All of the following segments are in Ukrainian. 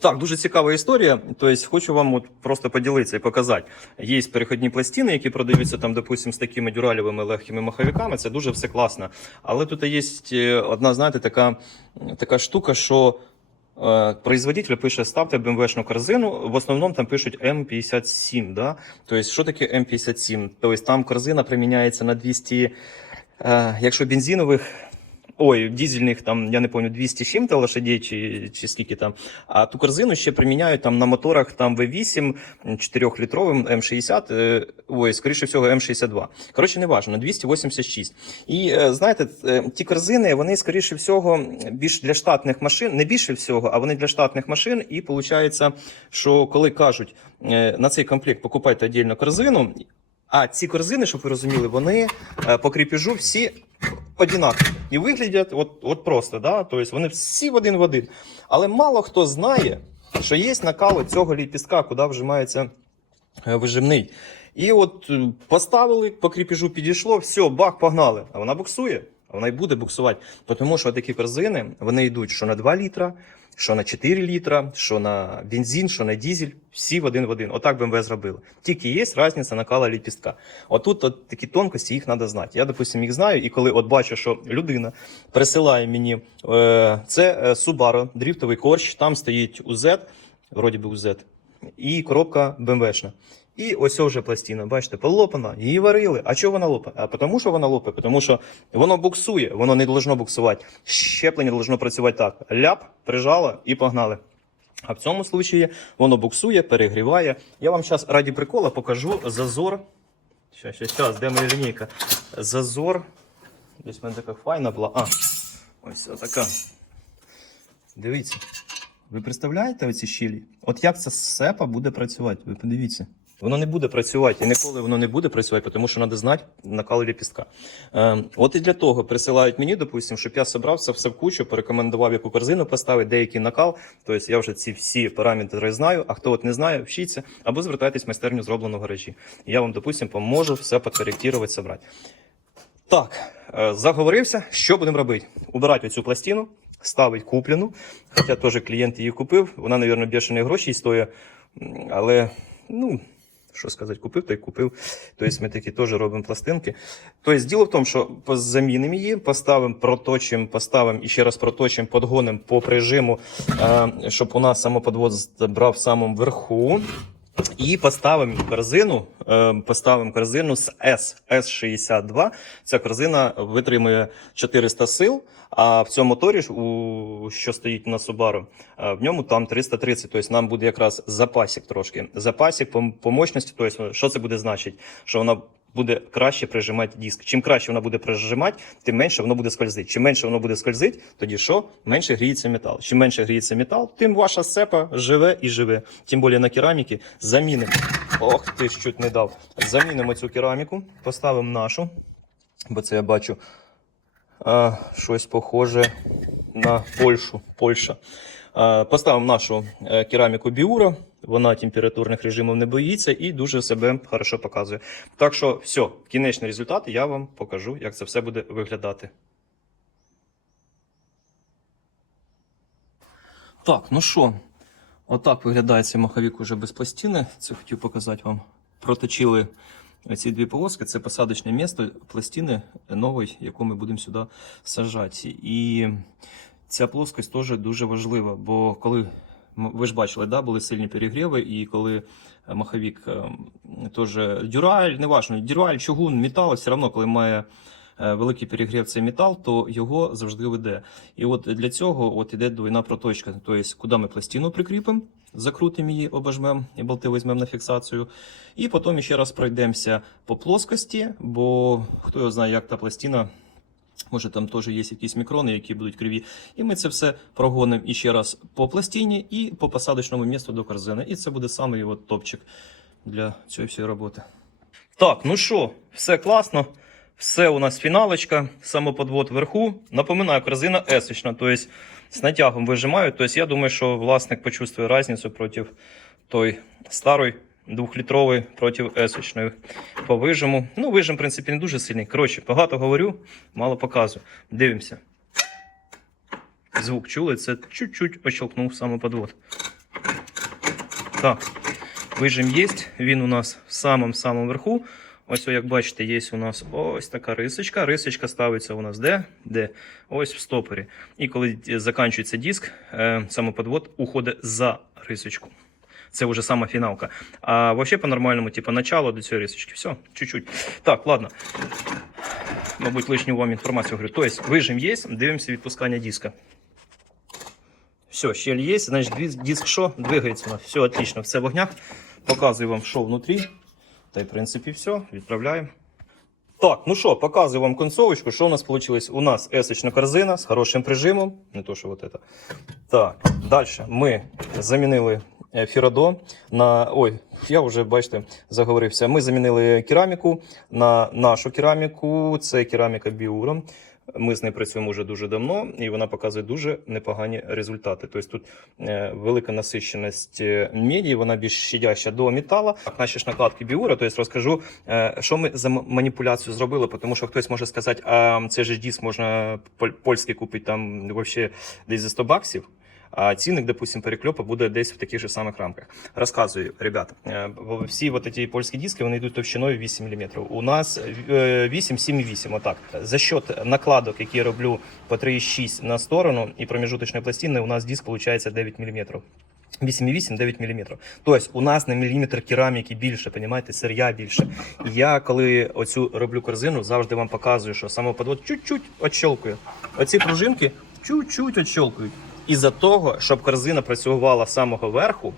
Так, дуже цікава історія. Тобто, хочу вам от просто поділитися і показати. Є переходні пластини, які продаються там, допустим, з такими дюралевими легкими маховиками. Це дуже все класно. Але тут є е, одна, знаєте, така, така штука, що. е, Производитель пише, ставте BMW-шну корзину, в основному там пишуть М57, да? Тобто, що таке М57? Тобто, там корзина приміняється на 200, е, якщо бензинових, ой, дизельних, там, я не пам'ятаю, 200 чим-то лошадей, чи, чи скільки там, а ту корзину ще приміняють там на моторах там V8 4-літровим М60, е, ой, скоріше всього, М62. Коротше, не важно, 286. І е, знаєте, е, ті корзини, вони, скоріше всього, більш для штатних машин, не більше всього, а вони для штатних машин. І виходить, що коли кажуть е, на цей комплект покупайте віддільно корзину. А ці корзини, щоб ви розуміли, вони е, по кріпіжу всі однакові. І виглядять от, от просто, да? тобто вони всі в один в один. Але мало хто знає, що є накал цього ліпістка, куди вжимається е, вижимний. І от е, поставили, по кріпіжу підійшло, все, бах, погнали. А вона буксує, а вона й буде буксувати. Тому що такі корзини вони йдуть що на 2 літра, що на 4 літра, що на бензин, що на дізель, всі в один в один. Отак БМВ зробили. Тільки є різниця накала ліпістка. Отут от такі тонкості їх треба знати. Я, допустим, їх знаю, і коли от бачу, що людина присилає мені е, це е, Subaru, дріфтовий корч, там стоїть УЗ, вроді би УЗ, і коробка BMW-шна. І ось вже пластина, бачите, полопана, її варили. А чого вона лопає? А тому, що вона лопає, тому що воно буксує, воно не должно буксувати. Щеплення должно працювати так: ляп, прижало і погнали. А в цьому случаї воно буксує, перегріває. Я вам зараз раді прикола покажу зазор. Щас, щас, щас, де моя лінійка? Зазор. Десь в мене така файна була. А, ось така. Дивіться. Ви представляєте оці щілі? От як ця сепа буде працювати? Ви подивіться. Воно не буде працювати, і ніколи воно не буде працювати, тому що треба знати накал ліпістка. Е, от і для того присилають мені, допустимо, щоб я зібрав це все в кучу, порекомендував, яку корзину поставити, деякий накал. Тобто я вже ці всі параметри знаю, а хто от не знає, вчіться, або звертайтесь в майстерню зроблено в гаражі. Я вам, допустимо, поможу все підкоректувати, зібрати. Так, е, заговорився. Що будемо робити? Убирати оцю пластину, ставить куплену. Хоча теж клієнт її купив. Вона, мабуть, більше гроші стоїть, але ну. Що сказати, купив, то й купив. Тобто ми такі теж робимо пластинки. Тобто, діло в тому, що замінимо її, поставимо, проточимо, поставимо і ще раз проточимо, подгонимо по прижиму, е, щоб у нас самоподвод брав в самому верху. І поставимо корзину, е, поставимо корзину з S, S62. Ця корзина витримує 400 сил, а в цьому у, що стоїть на Subaru, е, в ньому там 330. Тобто нам буде якраз запасик трошки. Запасик по, мощності, тобто, що це буде значити? Що вона буде краще прижимати диск. Чим краще вона буде прижимати, тим менше воно буде скользити. Чим менше воно буде скользити, тоді що? Менше гріється метал. Чим менше гріється метал, тим ваша сцепа живе і живе. Тим більше на кераміки замінимо. Ох, ти ж чуть не дав. Замінимо цю кераміку, поставимо нашу, бо це я бачу а, щось похоже на Польщу. Польща. А, Поставимо нашу е, кераміку Біура. Вона температурних режимів не боїться і дуже себе хорошо показує. Так що, все, кінечний результат я вам покажу, як це все буде виглядати. Так, ну що, отак виглядає цей маховик уже без пластини. Це хотів показати вам. Проточили ці дві полоски. Це посадочне місце пластини нової, яку ми будемо сюди сажати. І ця плоскость теж дуже важлива, бо коли ви ж бачили, да, були сильні перегріви, і коли маховік маховик е, теж дюраль, неважно, дюраль, чугун, метал, все одно, коли має е, великий перегрів цей метал, то його завжди веде. І от для цього от іде двойна проточка. Тобто, куди ми пластину прикріпимо, закрутимо її, обожмемо і болти візьмемо на фіксацію. І потім ще раз пройдемося по плоскості, бо хто його знає, як та пластина. Може, там теж є якісь мікрони, які будуть криві. І ми це все прогонимо іще раз по пластині і по посадочному місту до корзини. І це буде самий от топчик для цієї всієї роботи. Так, ну що, все класно. Все у нас фіналочка, самоподвод вверху. Напоминаю, корзина есочна, тобто з натягом вижимаю. Тобто я думаю, що власник почувствує різницю проти той старої двохлітрової проти есочної по вижиму. Ну, вижим, в принципі, не дуже сильний. Коротше, багато говорю, мало показую. Дивимося. Звук чули, це чуть-чуть ощелкнув самоподвод. Так, вижим є, він у нас в самому-самому верху. Ось, як бачите, є у нас ось така рисочка. Рисочка ставиться у нас де? Де? Ось в стопорі. І коли е, закінчується диск, е, самоподвод уходить за рисочку. Це вже сама фіналка. А взагалі по-нормальному, типу, начало до цієї рисочки. Все, чуть-чуть. Так, ладно. Мабуть, лишню вам інформацію говорю. Тобто, вижим є, дивимося відпускання диска. Все, щель є, значить диск що? Двигається у нас. Все отлично, все в огнях. Показую вам, що внутрі. Та й, в принципі, все. Відправляємо. Так, ну що, показую вам концовочку. Що у нас вийшло? У нас есочна корзина з хорошим прижимом. Не то, що вот это. Так, далі ми замінили е, Фірадо на. Ой, я вже, бачите, заговорився. Ми замінили кераміку на нашу кераміку. Це кераміка Біуро. Ми з нею працюємо вже дуже давно, і вона показує дуже непогані результати. Тобто тут е, велика насиченість міді, меді, вона більш щадяща до металу. Наші ж накладки Біура, тобто розкажу, е, що ми за маніпуляцію зробили, тому що хтось може сказати, а це ж диск можна поль- польський купити там вообще десь за 100 баксів. А цінник, допустим, перекльопа буде десь в таких же самих рамках. Розказую, ребят, е, всі вот ці польські диски вони йдуть товщиною 8 мм. У нас е, 8, 7,8, отак. За счет накладок, які я роблю по 3,6 на сторону і проміжуточної пластини, у нас диск виходить 9 мм. 8,8, 9 мм. Тобто у нас на міліметр кераміки більше, понімаєте, сир'я більше. Я, коли оцю роблю корзину, завжди вам показую, що самоподвод чуть-чуть отщелкує. Оці пружинки чуть-чуть отщелкують. Із-за того, щоб корзина працювала з самого верху,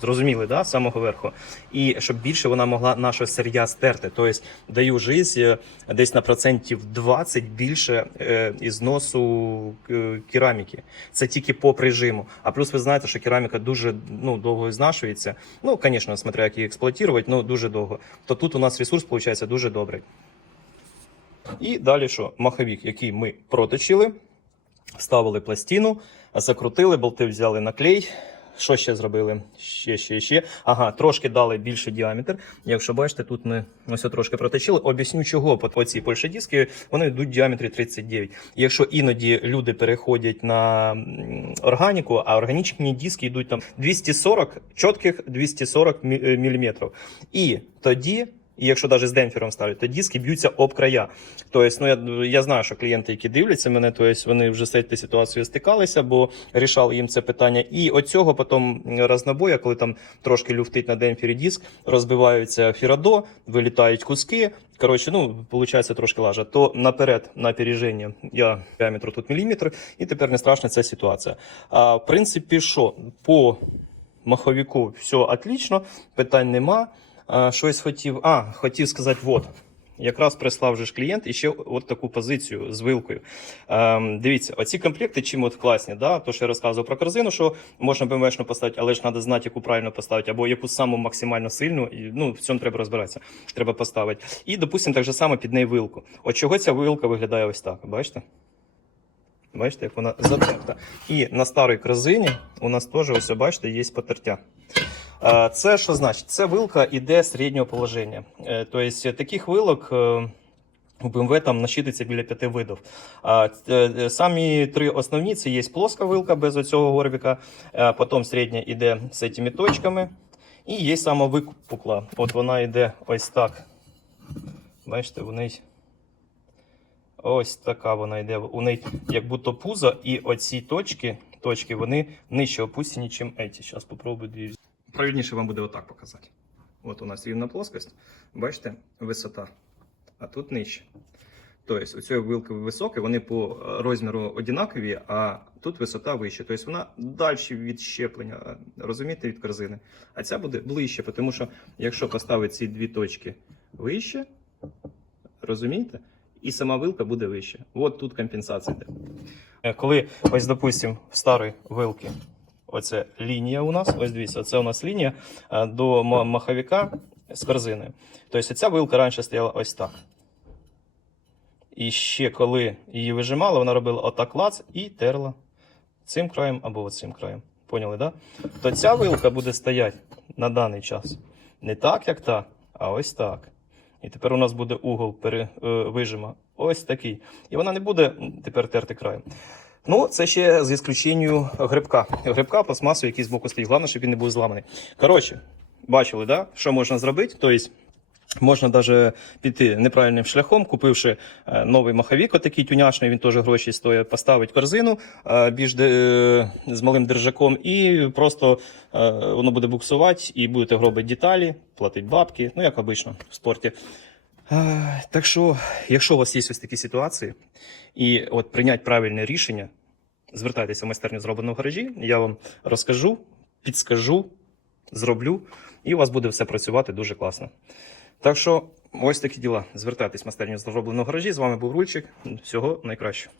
зрозуміли, да? з самого верху, і щоб більше вона могла нашого сир'я стерти. Тобто даю жизнь е, десь на процентів 20 більше е, ізносу е, кераміки. Це тільки по прижиму. А плюс ви знаєте, що кераміка дуже ну, довго ізнашується. Ну, звісно, смотря як її експлуатувати, ну дуже довго. То тут у нас ресурс виходить дуже добрий. І далі що? Маховік, який ми проточили, вставили пластину, закрутили, болти взяли на клей. Що ще зробили? Ще, ще, ще. Ага, трошки дали більший діаметр. Якщо бачите, тут ми ось трошки проточили. Об'ясню, чого оці польші диски вони йдуть в діаметрі 39. Якщо іноді люди переходять на органіку, а органічні диски йдуть там 240 чітких 240 мм. І тоді. І якщо навіть з демпфером ставлять, то диски б'ються об края. Тобто, ну я, я знаю, що клієнти, які дивляться мене, тобто вони вже з цією ситуацією стикалися, бо рішали їм це питання. І оцього потім рознобоя, коли там трошки люфтить на демпфері диск, розбиваються фірадо, вилітають куски. Коротше, ну, виходить трошки лажа. То наперед, на опереження, я діаметр тут міліметр, і тепер не страшна ця ситуація. А в принципі, що по маховіку все отлично, питань нема. Щось хотів. А, хотів сказати, вот. Якраз прислав же ж клієнт і ще от таку позицію з вилкою. Ем, дивіться, оці комплекти чим от класні, да? то що я розказував про корзину, що можна БМВшну поставити, але ж треба знати, яку правильно поставити, або яку саму максимально сильну. І, ну, в цьому треба розбиратися. Треба поставити. І, допустимо, так же само під неї вилку. От чого ця вилка виглядає ось так, бачите? Бачите, як вона затерта. І на старій корзині у нас теж, ось бачите, є потертя. Е, Це що значить? Це вилка іде середнього положення. Е, Тобто таких вилок. е, У BMW там насчититься біля п'яти видів. А, е, е, самі три основні це є плоска вилка без оцього горбіка, а потім середня йде з цими точками, і є сама викупукла. От вона йде ось так. Бачите, в неї ось така вона йде. У неї як будто пузо, і оці точки, точки вони нижче опущені, ніж ці. Зараз спробую дві. Правильніше вам буде отак показати. От у нас рівна плоскость. Бачите, висота. А тут нижче. Тобто, у цієї вилки високі, вони по розміру однакові, а тут висота вища. Тобто вона далі від щеплення, розумієте, від корзини. А ця буде ближче, тому що якщо поставити ці дві точки вище, розумієте? І сама вилка буде вище. От тут компенсація йде. Е, Коли, ось, допустимо, в старій вилки Оце лінія у нас. Ось дивіться, оце у нас лінія е, до ма- маховика з корзиною. Тобто ця вилка раніше стояла ось так. І ще коли її вижимали, вона робила отак клац і терла цим краєм або цим краєм. Поняли, да? То ця вилка буде стояти на даний час не так, як та, а ось так. І тепер у нас буде угол пере, е, вижима ось такий. І вона не буде тепер терти краєм. Ну, це ще з ісключенню грибка. Грибка пластмасу, який з боку стоїть. Головне, щоб він не був зламаний. Коротше, бачили, да? що можна зробити? Тобто, Можна навіть піти неправильним шляхом, купивши е, новий маховік, отакий тюняшний, він теж гроші стоїть, поставити корзину е, більш е, з малим держаком, і просто воно буде буксувати, і будете робити деталі, платити бабки, ну як обично в спорті. Е, Так що, якщо у вас є ось такі ситуації, і от прийняти правильне рішення, звертайтеся в майстерню зроблено в гаражі, я вам розкажу, підскажу, зроблю, і у вас буде все працювати дуже класно. Так що, ось такі діла. Звертайтесь в майстерню зроблено в гаражі. З вами був Рульчик. Всього найкращого.